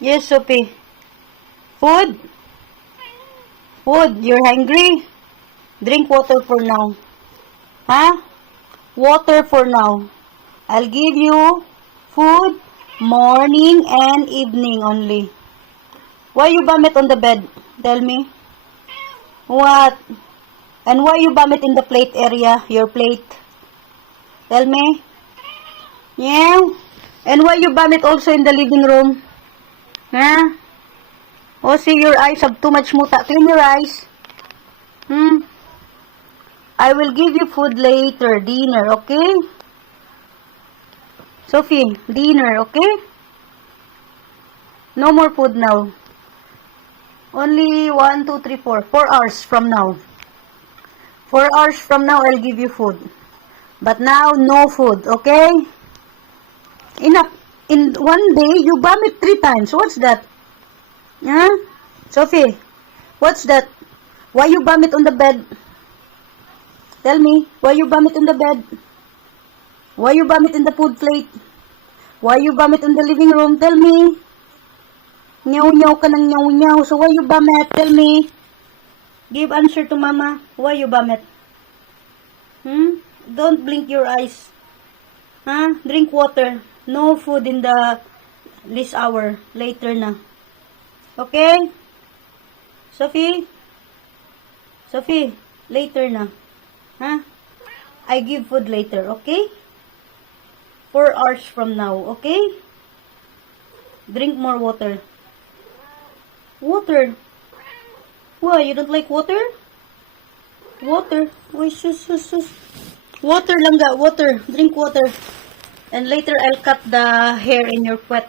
Yes, Sophie. Food? Food. You're hungry? Drink water for now. Huh? Water for now. I'll give you food morning and evening only. Why you vomit on the bed? Tell me. What? And why you vomit in the plate area? Your plate. Tell me. Yeah. And why you vomit also in the living room? Huh? Oh, see, your eyes have too much muta. Clean your eyes. I will give you food later. Dinner, okay? Sophie, dinner, okay? No more food now. Only 1, 2, 3, 4. 4 hours from now. 4 hours from now, I'll give you food. But now, no food, okay? Enough. In one day, you vomit 3 times. What's that? Huh? Sophie, what's that? Why you vomit on the bed? Tell me, why you vomit on the bed? Why you vomit in the food plate? Why you vomit in the living room? Tell me. Nyaw-nyaw ka ng nyaw-nyaw. So why you vomit? Tell me. Give answer to mama. Why you vomit? Don't blink your eyes. Drink water. No food in this hour. Later na. Okay? Sophie? Sophie, later na. I give food later, okay? 4 hours from now, okay? Drink more water. Water? Why, you don't like water? Water? Why, sus. Water lang ga, water. Drink water. And later, I'll cut the hair in your puwet.